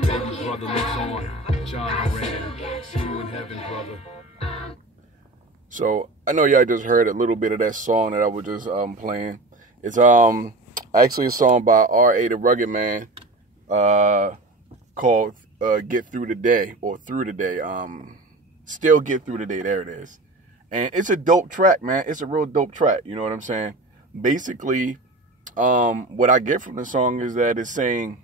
baby brother looks on. John Moran, see you in heaven, brother. So I know y'all just heard a little bit of that song that I was just playing. It's actually a song by R.A. the Rugged Man, called "Get Through the Day" or "Through the Day." Still get through the day. There it is, and it's a dope track, man. It's a real dope track. You know what I'm saying? Basically, what I get from the song is that it's saying,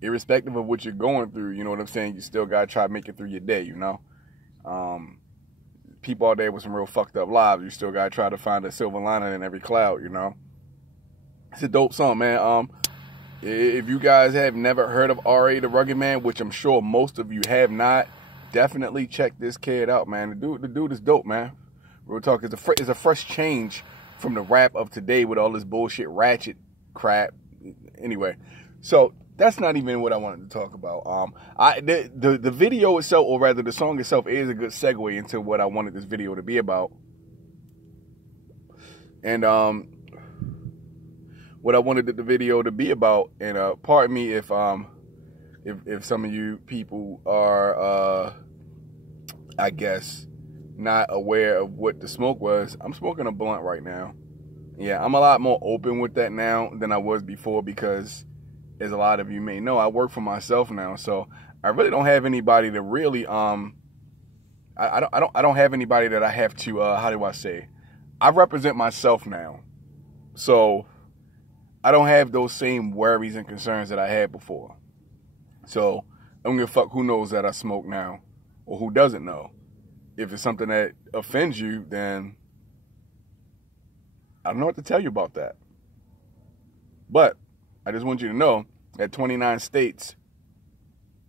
irrespective of what you're going through, you know what I'm saying, you still gotta try to make it through your day. You know, people out there with some real fucked up lives, you still gotta try to find a silver lining in every cloud. You know, it's a dope song, man. If you guys have never heard of R.A. the Rugged Man, which I'm sure most of you have not, definitely check this kid out, man. The dude is dope, man. Real talk. It's a fresh change from the rap of today with all this bullshit ratchet crap. Anyway, so that's not even what I wanted to talk about. The video itself, or rather the song itself, is a good segue into what I wanted this video to be about. And what I wanted the video to be about, and pardon me if some of you people are, I guess, not aware of what the smoke was. I'm smoking a blunt right now. Yeah, I'm a lot more open with that now than I was before because, as a lot of you may know, I work for myself now. So I really don't have anybody to really, I don't have anybody that I have to, how do I say? I represent myself now. So I don't have those same worries and concerns that I had before. So I don't give a fuck who knows that I smoke now or who doesn't know. If it's something that offends you, then I don't know what to tell you about that. But I just want you to know that 29 states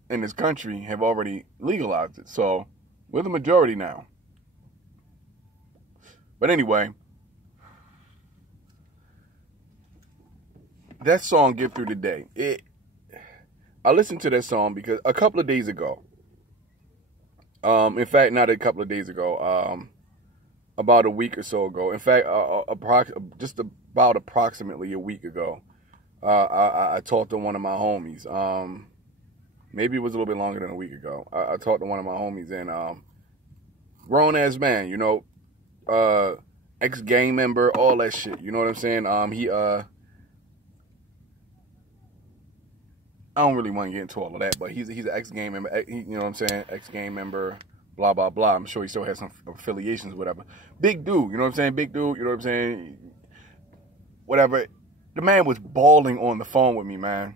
in this country have already legalized it. So we're the majority now. But anyway, that song, Get Through the Day, I listened to that song because a couple of days ago, in fact, not a couple of days ago, about a week or so ago, in fact, just about approximately a week ago, I talked to one of my homies. Maybe it was a little bit longer than a week ago. I talked to one of my homies, and grown-ass man, you know, ex-gang member, all that shit, you know what I'm saying? I don't really want to get into all of that, but he's an ex-gang member, you know what I'm saying? Ex-gang member, blah, blah, blah. I'm sure he still has some affiliations, whatever. Big dude, you know what I'm saying? Big dude, you know what I'm saying? Whatever. The man was bawling on the phone with me, man.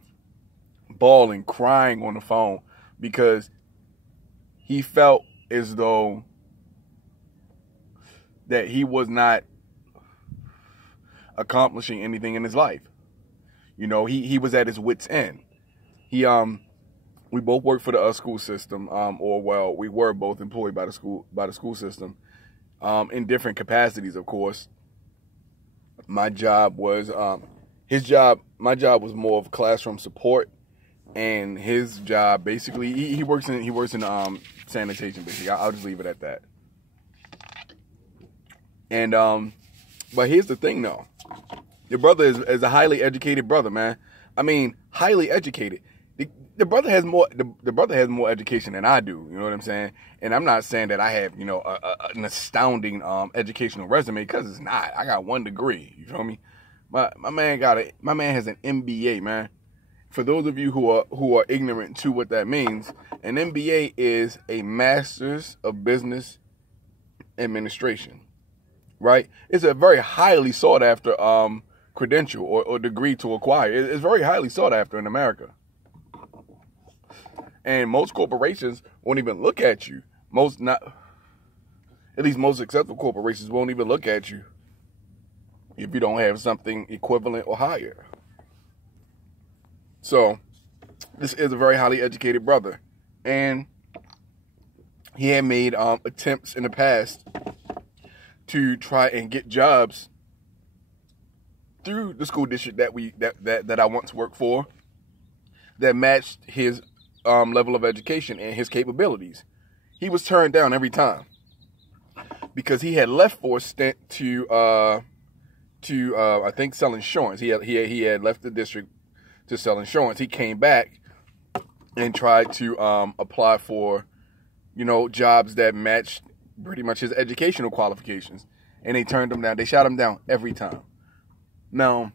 Bawling, crying on the phone because he felt as though that he was not accomplishing anything in his life. You know, he was at his wit's end. We both worked for the school system, or well, we were both employed by the school system, in different capacities, of course. My job was my job was more of classroom support, and his job basically he works in sanitation. Basically, I'll just leave it at that. And but here's the thing, though. Your brother is a highly educated brother, man. I mean, highly educated. The brother has more. The brother has more education than I do. You know what I'm saying? And I'm not saying that I have, you know, an astounding educational resume, because it's not. I got 1 degree. You feel me? My man has an MBA, man. For those of you who are ignorant to what that means, an MBA is a Master's of Business Administration, right? It's a very highly sought after credential or degree to acquire. It's very highly sought after in America. And most corporations won't even look at you. Most successful corporations won't even look at you if you don't have something equivalent or higher. So, this is a very highly educated brother. And he had made attempts in the past to try and get jobs through the school district that I once worked for that matched his level of education and his capabilities. He was turned down every time because he had left for a stint to I think sell insurance. He had left the district to sell insurance. He came back and tried to apply for, jobs that matched pretty much his educational qualifications. And they turned him down. They shot him down every time. Now,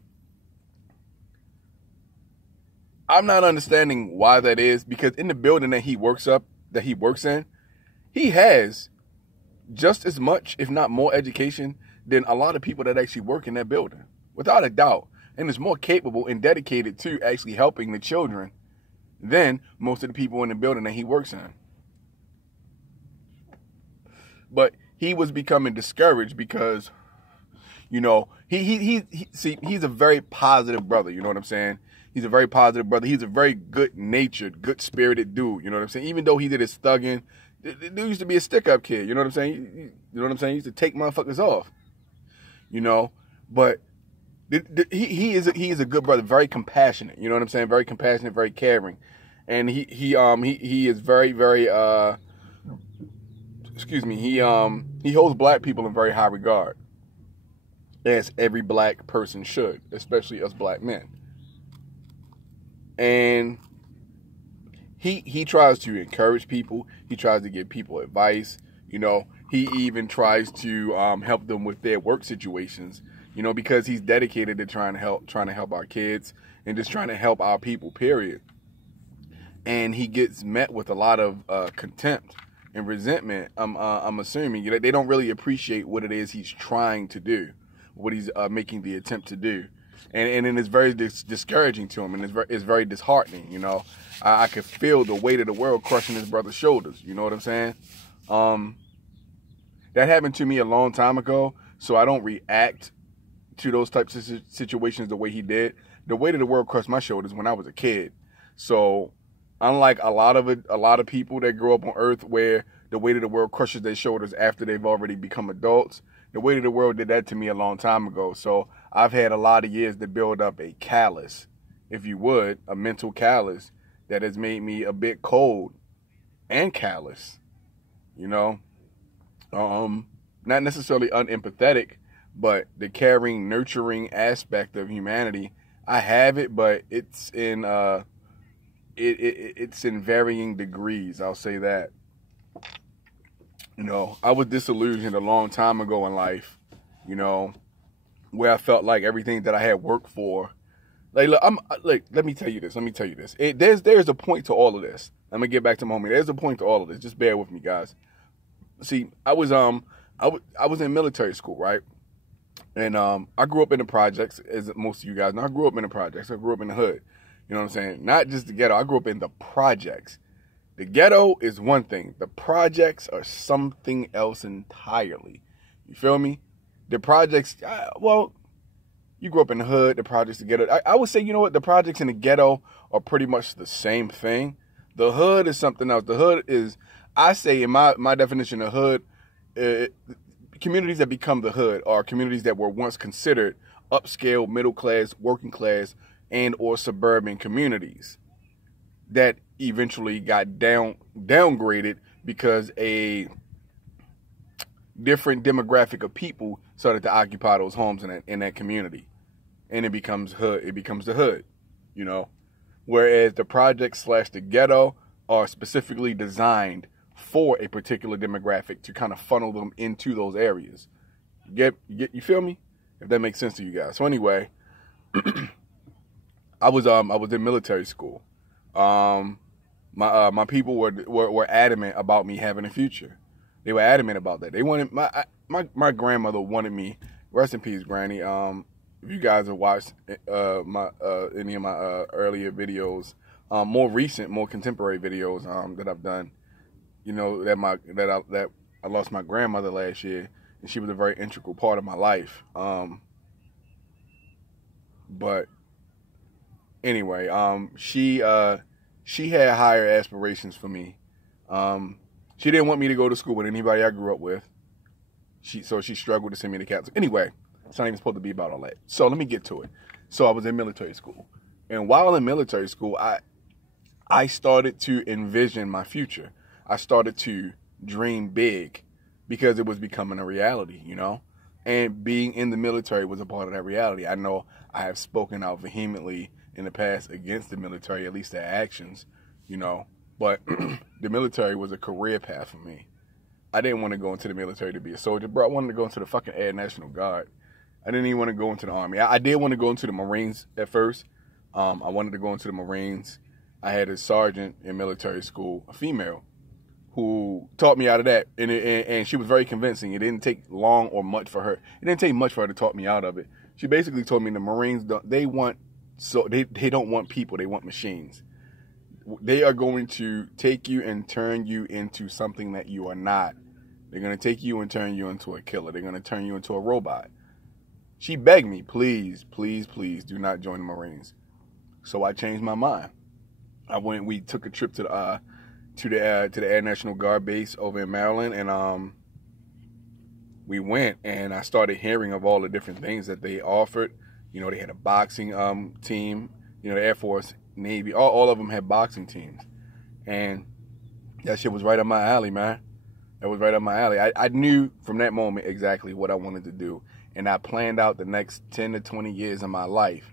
I'm not understanding why that is, because in the building that he works in, he has just as much, if not more, education than a lot of people that actually work in that building, without a doubt, and is more capable and dedicated to actually helping the children than most of the people in the building that he works in. But he was becoming discouraged because, he's a very positive brother. You know what I'm saying? He's a very positive brother. He's a very good-natured, good-spirited dude. You know what I'm saying? Even though he did his thugging, the dude used to be a stick-up kid. You know what I'm saying? You know what I'm saying? He used to take motherfuckers off. But he is a good brother, very compassionate. You know what I'm saying? Very compassionate, very caring, and he is very, very he holds black people in very high regard, as every black person should, especially us black men. And he tries to encourage people. He tries to give people advice. He even tries to help them with their work situations. Because he's dedicated to trying to help our kids and just trying to help our people. Period. And he gets met with a lot of contempt and resentment. I'm assuming they don't really appreciate what it is he's trying to do, what he's making the attempt to do. And it's very discouraging to him, and it's very disheartening. I could feel the weight of the world crushing his brother's shoulders. You know what I'm saying? That happened to me a long time ago, so I don't react to those types of situations the way he did. The weight of the world crushed my shoulders when I was a kid. So unlike a lot of people that grow up on Earth where the weight of the world crushes their shoulders after they've already become adults, the weight of the world did that to me a long time ago. So I've had a lot of years to build up a callus, if you would, a mental callus that has made me a bit cold and callous. Not necessarily unempathetic, but the caring, nurturing aspect of humanity, I have it, but it's in it's in varying degrees. I'll say that. I was disillusioned a long time ago in life, where I felt like everything that I had worked for, let me tell you this. There's a point to all of this. I'm gonna get back to my homie. There's a point to all of this. Just bear with me, guys. See, I was in military school, right? And I grew up in the projects, as most of you guys know. I grew up in the projects. I grew up in the hood. You know what I'm saying? Not just the ghetto. I grew up in the projects. The ghetto is one thing. The projects are something else entirely. You feel me? The projects, you grew up in the hood, the projects, the ghetto. I would say, the projects and the ghetto are pretty much the same thing. The hood is something else. The hood is, I say in my definition of hood, communities that become the hood are communities that were once considered upscale, middle class, working class, and or suburban communities that eventually got downgraded because a different demographic of people started to occupy those homes in that community, and it becomes hood. It becomes the hood, Whereas the projects / the ghetto are specifically designed for a particular demographic to kind of funnel them into those areas. You feel me? If that makes sense to you guys. So anyway, I was in military school. My people were adamant about me having a future. They were adamant about that. They wanted my grandmother wanted me. Rest in peace, Granny. If you guys have watched any of my earlier videos, more recent, more contemporary videos that I've done, that I lost my grandmother last year, and she was a very integral part of my life. But anyway, she had higher aspirations for me. She didn't want me to go to school with anybody I grew up with. So she struggled to send me to Catholic. Anyway, it's not even supposed to be about all that. So let me get to it. So I was in military school. And while in military school, I started to envision my future. I started to dream big because it was becoming a reality, And being in the military was a part of that reality. I know I have spoken out vehemently in the past against the military, at least their actions, you know. But the military was a career path for me. I didn't want to go into the military to be a soldier, bro. I wanted to go into the fucking Air National Guard. I didn't even want to go into the Army. I did want to go into the Marines at first. I wanted to go into the Marines. I had a sergeant in military school, a female, who taught me out of that, and she was very convincing. It didn't take long or much for her. It didn't take much for her to talk me out of it. She basically told me the Marines they don't want people, they want machines. They are going to take you and turn you into something that you are not. They're going to take you and turn you into a killer. They're going to turn you into a robot. She begged me, please, please, please do not join the Marines. So I changed my mind. We took a trip to the Air National Guard base over in Maryland, and we went, and I started hearing of all the different things that they offered. You know, they had a boxing team. You know, the Air Force, Navy, all of them had boxing teams, and that shit was right up my alley, man. That was right up my alley. I knew from that moment exactly what I wanted to do, and I planned out the next 10 to 20 years of my life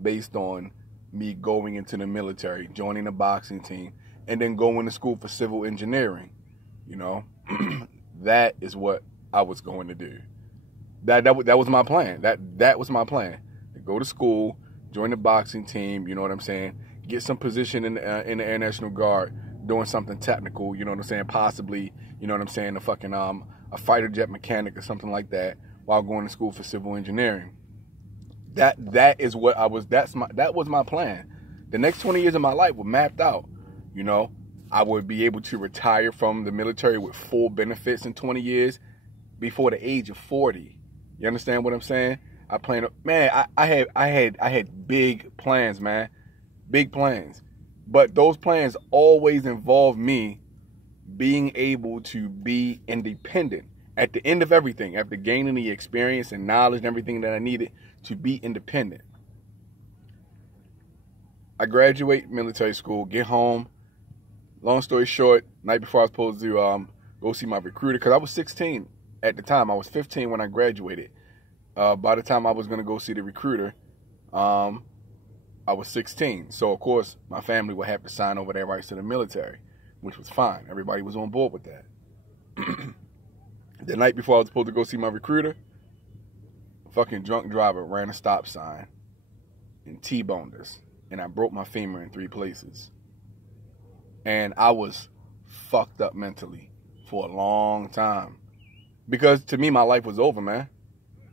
based on me going into the military, joining the boxing team, and then going to school for civil engineering. You know, that is what I was going to do. That was my plan. That was my plan. To go to school, join the boxing team. You know what I'm saying? Get some position in the Air National Guard, doing something technical. You know what I'm saying? Possibly, you know what I'm saying? A fucking a fighter jet mechanic or something like that, while going to school for civil engineering. That is what I was. That was my plan. The next 20 years of my life were mapped out. You know, I would be able to retire from the military with full benefits in 20 years before the age of 40. You understand what I'm saying? I planned, man. I had big plans, man, big plans. But those plans always involved me being able to be independent. At the end of everything, after gaining the experience and knowledge and everything that I needed to be independent. I graduate military school, get home. Long story short, night before I was supposed to go see my recruiter, because I was 16 at the time. I was 15 when I graduated. By the time I was going to go see the recruiter, I was 16. So, of course, my family would have to sign over their rights to the military, which was fine. Everybody was on board with that. The night before I was supposed to go see my recruiter, a fucking drunk driver ran a stop sign and T-boned us. And I broke my femur in 3 places. And I was fucked up mentally for a long time. Because to me, my life was over, man.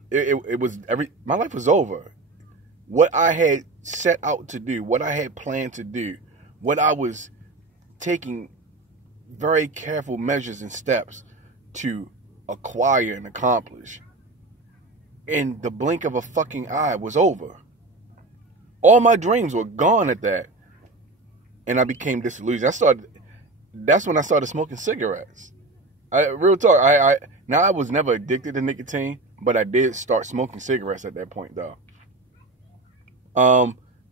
My life was over. What I had set out to do, what I had planned to do, what I was taking very careful measures and steps to acquire and accomplish, in the blink of a fucking eye was over. All my dreams were gone at that. And I became disillusioned. That's when I started smoking cigarettes. Real talk, now I was never addicted to nicotine, but I did start smoking cigarettes at that point, though.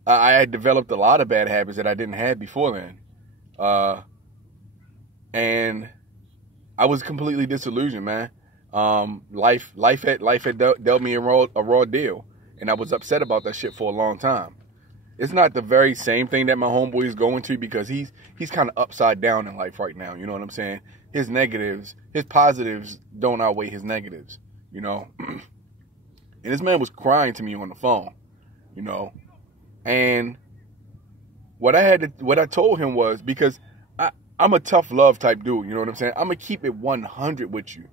I had developed a lot of bad habits that I didn't have before then. And I was completely disillusioned, man. Life had dealt me a raw deal, and I was upset about that shit for a long time. It's not the very same thing that my homeboy is going to, because he's kind of upside down in life right now. You know what I'm saying? His positives don't outweigh his negatives, you know? And this man was crying to me on the phone, you know? And what I told him was, because I'm a tough love type dude, you know what I'm saying? I'm gonna keep it 100 with you.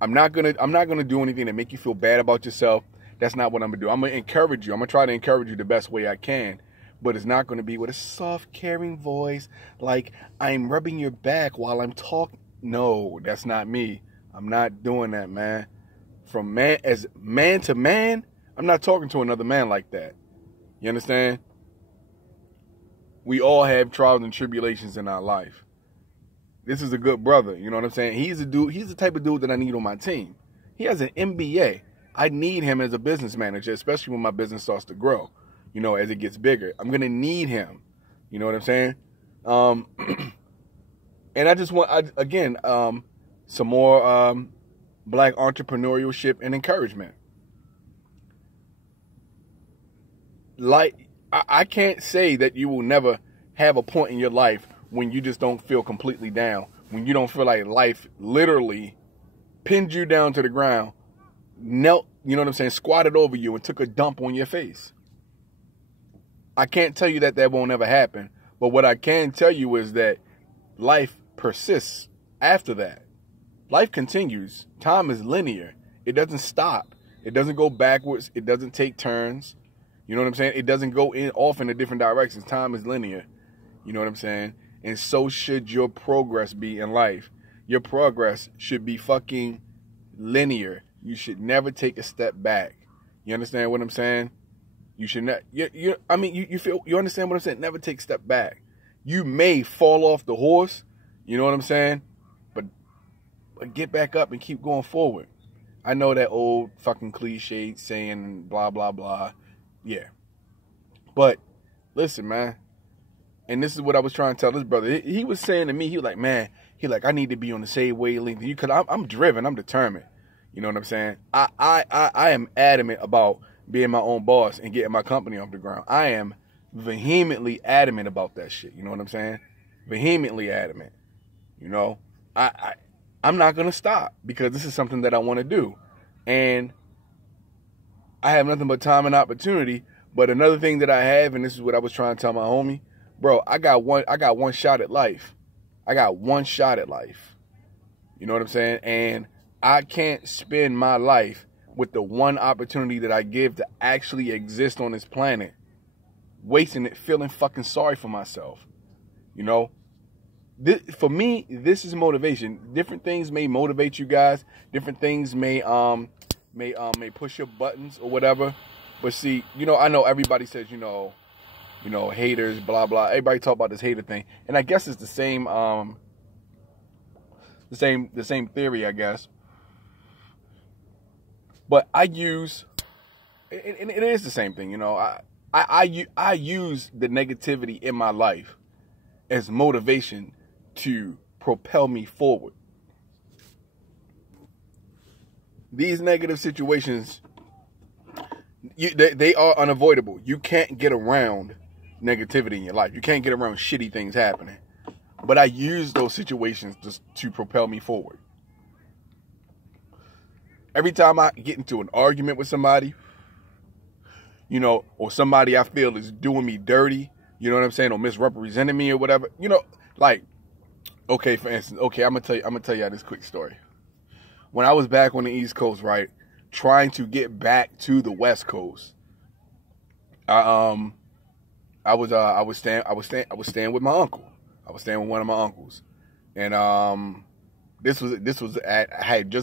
I'm not gonna do anything to make you feel bad about yourself. That's not what I'm gonna do. I'm gonna encourage you. I'm gonna try to encourage you the best way I can. But it's not gonna be with a soft, caring voice, like I'm rubbing your back while I'm talking. No, that's not me. I'm not doing that, man. From man to man, I'm not talking to another man like that. You understand? We all have trials and tribulations in our life. This is a good brother, you know what I'm saying? He's the type of dude that I need on my team. He has an MBA. I need him as a business manager, especially when my business starts to grow, you know, as it gets bigger. I'm going to need him. You know what I'm saying? And I just want, some more black entrepreneurship and encouragement. Like, I can't say that you will never have a point in your life when you just don't feel completely down, when you don't feel like life literally pinned you down to the ground, knelt, you know what I'm saying, squatted over you and took a dump on your face. I can't tell you that won't ever happen, but what I can tell you is that life persists after that. Life continues. Time is linear. It doesn't stop. It doesn't go backwards. It doesn't take turns. You know what I'm saying? It doesn't go off in the different directions. Time is linear. You know what I'm saying? And so should your progress be in life. Your progress should be fucking linear. You should never take a step back. You understand what I'm saying? You should not. You understand what I'm saying? Never take a step back. You may fall off the horse. You know what I'm saying? But get back up and keep going forward. I know that old fucking cliche saying blah blah blah. Yeah. But listen, man. And this is what I was trying to tell this brother. He was saying to me, he was like, man, I need to be on the same wavelength as you, because I'm driven, I'm determined. You know what I'm saying? I am adamant about being my own boss and getting my company off the ground. I am vehemently adamant about that shit. You know what I'm saying? Vehemently adamant. You know, I'm not going to stop, because this is something that I want to do. And I have nothing but time and opportunity. But another thing that I have, and this is what I was trying to tell my homie, bro, I got one shot at life. I got one shot at life. You know what I'm saying? And I can't spend my life with the one opportunity that I give to actually exist on this planet, wasting it, feeling fucking sorry for myself. You know? For me, this is motivation. Different things may motivate you guys. Different things may push your buttons or whatever. But see, you know, I know everybody says, you know, haters, blah blah. Everybody talk about this hater thing, and I guess it's the same theory, I guess. But I use, and it is the same thing, you know. I use the negativity in my life as motivation to propel me forward. These negative situations, they are unavoidable. You can't get around negativity in your life. You can't get around shitty things happening. But I use those situations just to propel me forward. Every time I get into an argument with somebody, you know, or somebody I feel is doing me dirty, you know what I'm saying, or misrepresenting me or whatever, you know, like, okay, for instance, okay, I'm gonna tell you this quick story. When I was back on the East Coast, right, trying to get back to the West Coast, I was staying with my uncle. I was staying with one of my uncles, and I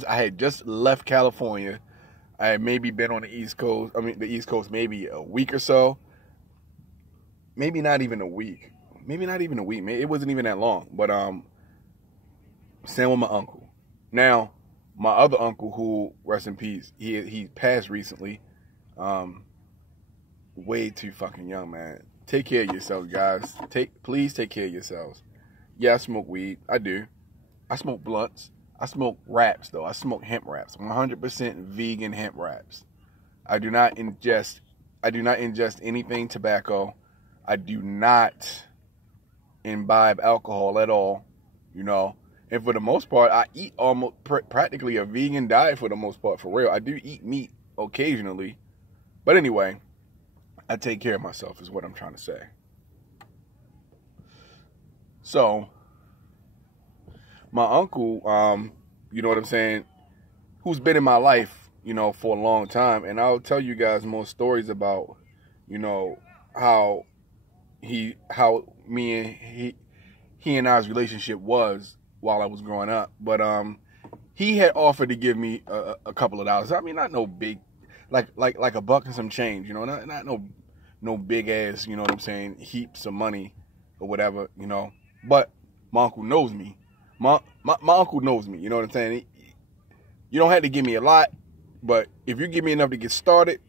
had just left California. I had maybe been on the East Coast. The East Coast maybe a week or so. Maybe not even a week. Maybe it wasn't even that long. But staying with my uncle. Now, my other uncle, who, rest in peace, he passed recently. Way too fucking young, man. Take care of yourselves, guys. Please take care of yourselves. Yeah, I smoke weed. I do. I smoke blunts. I smoke wraps, though. I smoke hemp wraps. 100% vegan hemp wraps. I do not ingest anything tobacco. I do not imbibe alcohol at all, you know. And for the most part, I eat almost practically a vegan diet for the most part, for real. I do eat meat occasionally. But anyway, I take care of myself is what I'm trying to say. So, my uncle, you know what I'm saying, who's been in my life, you know, for a long time. And I'll tell you guys more stories about, you know, how he and I's relationship was while I was growing up. But he had offered to give me a couple of dollars. I mean, not no big, like a buck and some change, you know, not no big ass, you know what I'm saying, heaps of money or whatever, you know. But my uncle knows me. My uncle knows me, you know what I'm saying. You don't have to give me a lot, but if you give me enough to get started,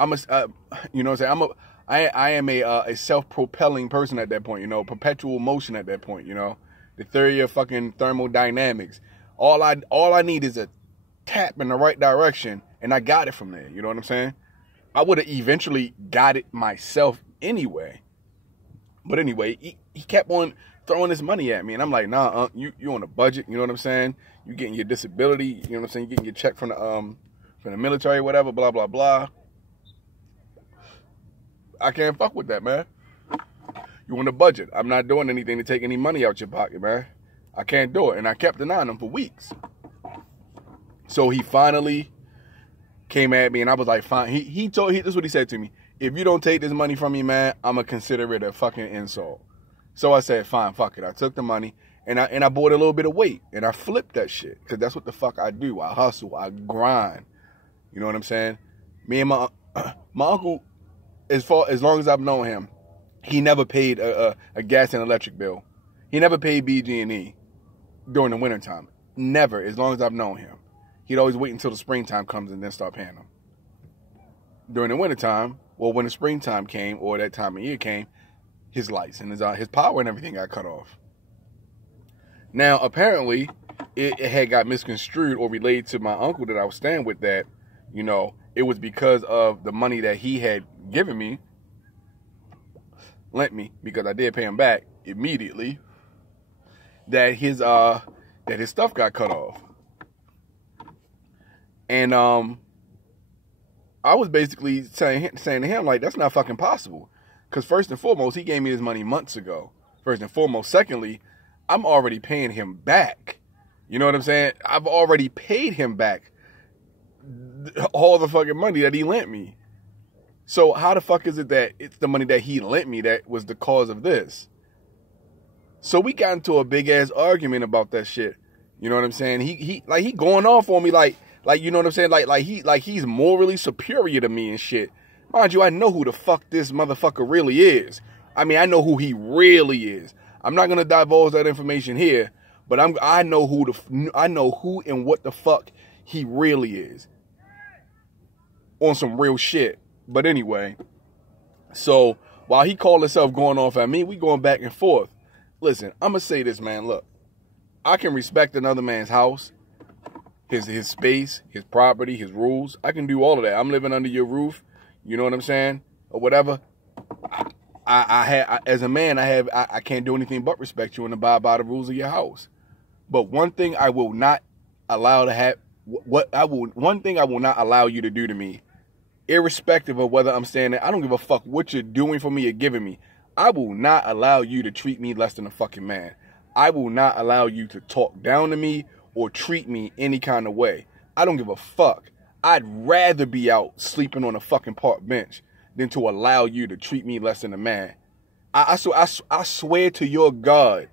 you know what I'm saying, I am a self-propelling person at that point, you know, perpetual motion at that point, you know, the theory of fucking thermodynamics. All I need is a tap in the right direction, and I got it from there, you know what I'm saying? I would have eventually got it myself anyway. But anyway, he kept on throwing this money at me. And I'm like, nah, you on a budget, you know what I'm saying? You getting your disability, you know what I'm saying? You getting your check from the military, whatever, blah, blah, blah. I can't fuck with that, man. You on a budget. I'm not doing anything to take any money out your pocket, man. I can't do it. And I kept denying him for weeks. So he finally came at me, and I was like, fine. This is what he said to me. If you don't take this money from me, man, I'm going to consider it a fucking insult. So I said, fine, fuck it. I took the money, and I bought a little bit of weight, and I flipped that shit, because that's what the fuck I do. I hustle. I grind. You know what I'm saying? Me and my uncle, as long as I've known him, he never paid a gas and electric bill. He never paid BG&E during the wintertime. Never, as long as I've known him. He'd always wait until the springtime comes and then start paying them. During the wintertime, well, when the springtime came, or that time of year came, his lights and his power and everything got cut off. Now, apparently, it had got misconstrued or relayed to my uncle that I was staying with that, you know, it was because of the money that he had given me, lent me, because I did pay him back immediately, that his stuff got cut off. And I was basically saying to him, like, that's not fucking possible. Because first and foremost, he gave me his money months ago. First and foremost. Secondly, I'm already paying him back. You know what I'm saying? I've already paid him back all the fucking money that he lent me. So how the fuck is it that it's the money that he lent me that was the cause of this? So we got into a big ass argument about that shit. You know what I'm saying? He going off on me like you know what I'm saying? Like he's morally superior to me and shit. Mind you, I know who the fuck this motherfucker really is. I mean, I know who he really is. I'm not gonna divulge that information here, but I know who and what the fuck he really is. On some real shit. But anyway, so while he called himself going off at me, we going back and forth. Listen, I'm going to say this, man. Look, I can respect another man's house, his space, his property, his rules. I can do all of that. I'm living under your roof. You know what I'm saying? Or whatever. As a man, I can't do anything but respect you and abide by the rules of your house. But one thing I will not allow to have, one thing I will not allow you to do to me, irrespective of whether I'm saying that, I don't give a fuck what you're doing for me or giving me. I will not allow you to treat me less than a fucking man. I will not allow you to talk down to me or treat me any kind of way. I don't give a fuck. I'd rather be out sleeping on a fucking park bench than to allow you to treat me less than a man. I swear to your God,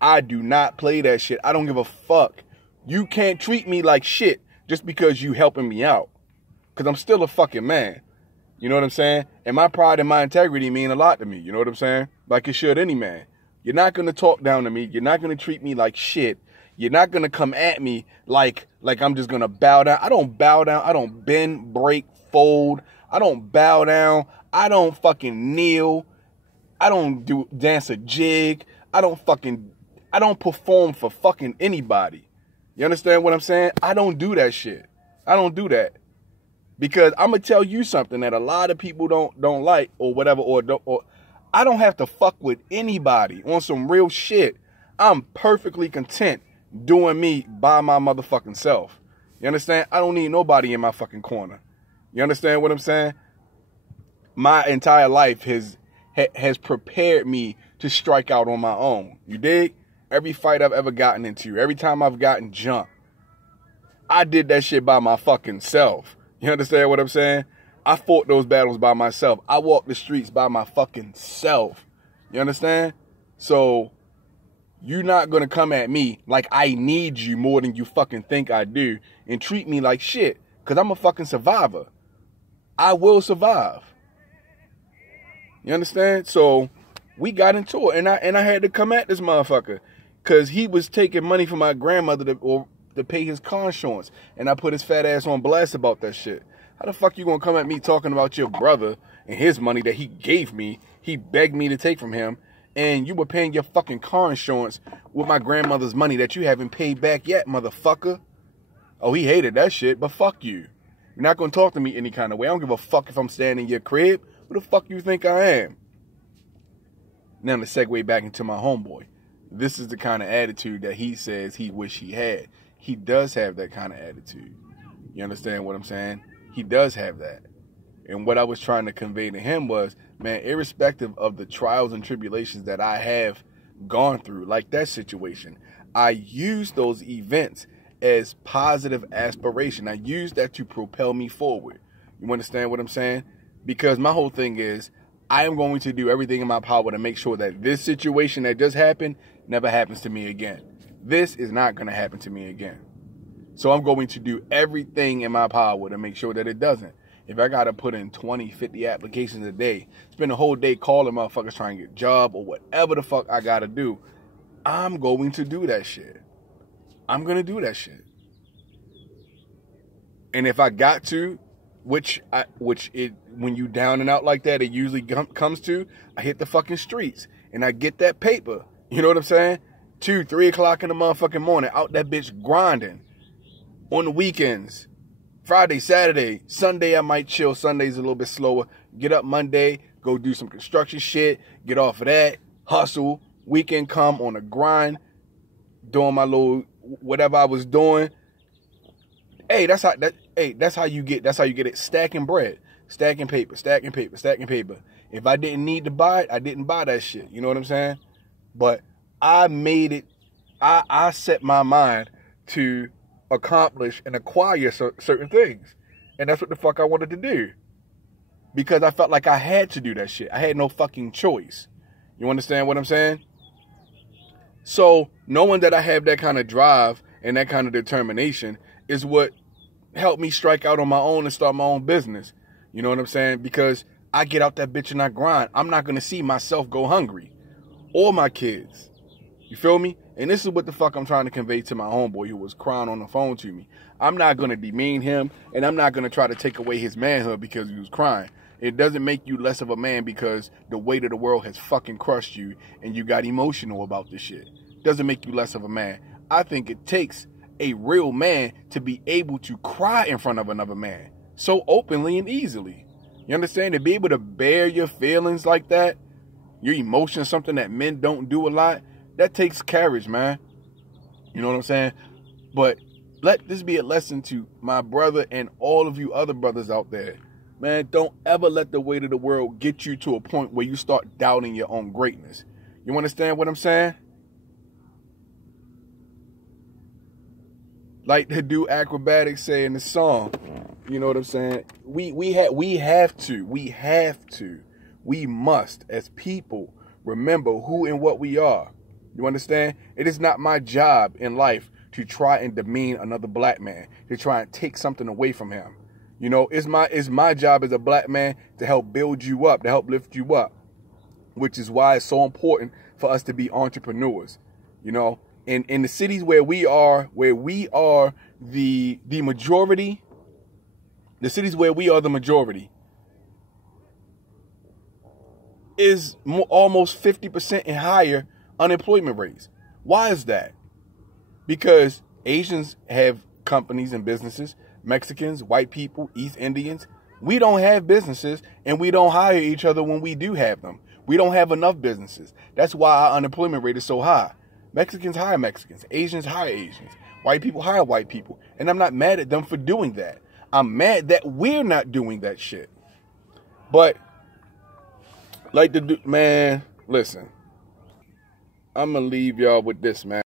I do not play that shit. I don't give a fuck. You can't treat me like shit just because you helping me out. Because I'm still a fucking man. You know what I'm saying? And my pride and my integrity mean a lot to me. You know what I'm saying? Like it should any man. You're not going to talk down to me. You're not going to treat me like shit. You're not going to come at me like I'm just going to bow down. I don't bow down. I don't bend, break, fold. I don't bow down. I don't fucking kneel. I don't dance a jig. I don't perform for fucking anybody. You understand what I'm saying? I don't do that shit. I don't do that. Because I'm going to tell you something that a lot of people don't like or whatever, or I don't have to fuck with anybody on some real shit. I'm perfectly content doing me by my motherfucking self. You understand? I don't need nobody in my fucking corner. You understand what I'm saying? My entire life has prepared me to strike out on my own. You dig? Every fight I've ever gotten into, every time I've gotten jumped, I did that shit by my fucking self. You understand what I'm saying? I fought those battles by myself. I walked the streets by my fucking self. You understand? So, you're not going to come at me like I need you more than you fucking think I do and treat me like shit. Because I'm a fucking survivor. I will survive. You understand? So, we got into it. And I had to come at this motherfucker. Because he was taking money from my grandmother to pay his car insurance. And I put his fat ass on blast about that shit. How the fuck you gonna come at me talking about your brother and his money that he gave me, he begged me to take from him, and you were paying your fucking car insurance with my grandmother's money that you haven't paid back yet, motherfucker? Oh, he hated that shit, but fuck you. You're not gonna talk to me any kind of way. I don't give a fuck if I'm staying in your crib. Who the fuck you think I am? Now to segue back into my homeboy. this is the kind of attitude that he says he wish he had. He does have that kind of attitude. You understand what I'm saying? He does have that. And what I was trying to convey to him was, man, irrespective of the trials and tribulations that I have gone through, like that situation, I use those events as positive aspiration. I use that to propel me forward. You understand what I'm saying? Because my whole thing is, I am going to do everything in my power to make sure that this situation that just happened never happens to me again. This is not going to happen to me again. So I'm going to do everything in my power to make sure that it doesn't. If I got to put in 20, 50 applications a day, spend a whole day calling motherfuckers trying to get a job or whatever the fuck I got to do, I'm going to do that shit. I'm going to do that shit. And if I got to, when you down and out like that, it usually comes to, I hit the fucking streets and I get that paper. You know what I'm saying? 2, 3 o'clock in the motherfucking morning, out that bitch grinding. On the weekends, Friday, Saturday, Sunday I might chill. Sunday's a little bit slower. Get up Monday, go do some construction shit, get off of that, hustle. Weekend come on a grind, doing my little whatever I was doing. Hey, that's how you get it. Stacking bread, stacking paper. If I didn't need to buy it, I didn't buy that shit. You know what I'm saying? But I made it. I set my mind to accomplish and acquire certain things, and that's what the fuck I wanted to do, because I felt like I had to do that shit. I had no fucking choice. You understand what I'm saying? So knowing that I have that kind of drive and that kind of determination is what helped me strike out on my own and start my own business. You know what I'm saying? Because I get out that bitch and I grind. I'm not going to see myself go hungry or my kids. You feel me? And this is what the fuck I'm trying to convey to my homeboy who was crying on the phone to me. I'm not going to demean him, and I'm not going to try to take away his manhood because he was crying. It doesn't make you less of a man because the weight of the world has fucking crushed you and you got emotional about this shit. Doesn't make you less of a man. I think it takes a real man to be able to cry in front of another man so openly and easily. You understand? To be able to bear your feelings like that, your emotions, something that men don't do a lot, that takes courage, man. You know what I'm saying? But let this be a lesson to my brother and all of you other brothers out there. Man, don't ever let the weight of the world get you to a point where you start doubting your own greatness. You understand what I'm saying? Like the dude Acrobatics say in the song, you know what I'm saying? We must, as people, remember who and what we are. You understand? It is not my job in life to try and demean another black man, to try and take something away from him. You know, it's my job as a black man to help build you up, to help lift you up, which is why it's so important for us to be entrepreneurs. You know, in the cities where we are the majority, the cities where we are the majority is almost 50% and higher unemployment rates. Why is that? Because Asians have companies and businesses, Mexicans, white people, East Indians. We don't have businesses, and we don't hire each other when we do have them. We don't have enough businesses. That's why our unemployment rate is so high. Mexicans hire Mexicans. Asians hire Asians. White people hire white people. And I'm not mad at them for doing that. I'm mad that we're not doing that shit. But, like man, listen. I'm going to leave y'all with this, man.